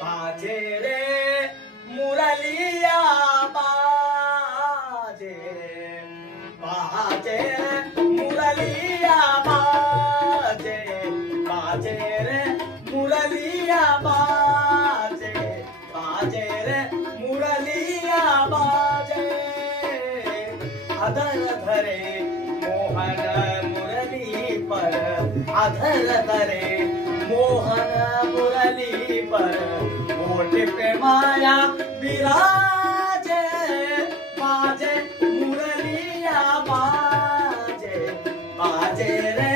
बाजे रे मुरलिया बाजे बाजे मुरलिया बाजे बाजे रे मुरलिया बाजे बाजे रे मुरलिया बाजे अधर धरे मोहन मुरली पर अधर धरे मोहन मुरली पर मोठे प्रेमाया विराजे बाजे मुरलिया बाजे बाजे रे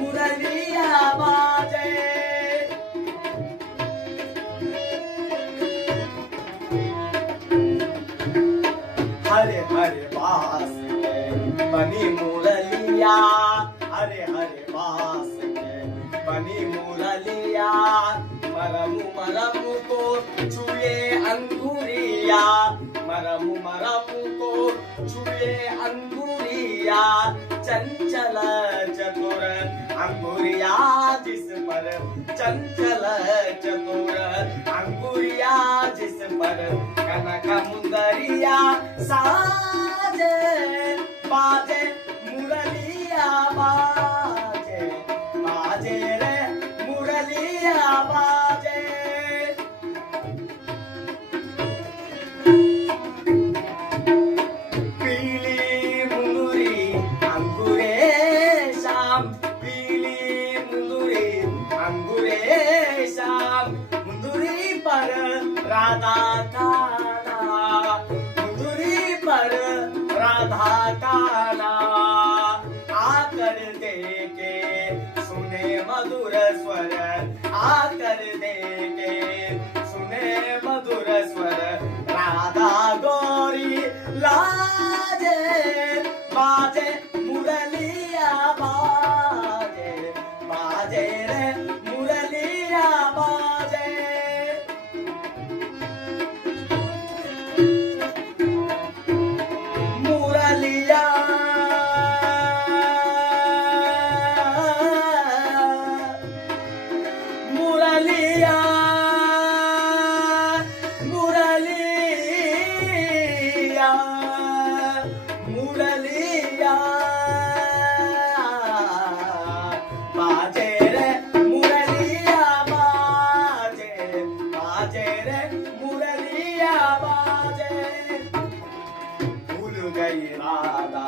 मुरलिया बाजे हरे हरे बास के बनी मुरलिया हरे हरे बास के बनी मुरलिया मरमु मरमु को छुए अंगुरिया मरमु मरमु को छुए अंगुरिया चंचल चतुर अंगुरिया जिस पर चंचल चतुर अंगुरिया जिस पर कनक मुंदरिया साजे बाजे मुरलिया बाजे बाजे रे मुरलिया बाजे पीली मुंदुरी अंगुरे शाम पीली मुंदुरी अंगुरे शाम मुंदुरी पर राधा काना मुंदुरी पर राधा काना आकर देखे सुने मधुर स्वर आकर देखे सुने मधुर स्वर राधा गौरी लाजे बाजे मुरलिया बाजे बाजे रे मुरलिया बाजे मुरलिया मुरलिया मुरलिया मुरलिया बाजे रे मुरलिया बाजे बाजे रे मुरलिया बाजे भूल गई राधा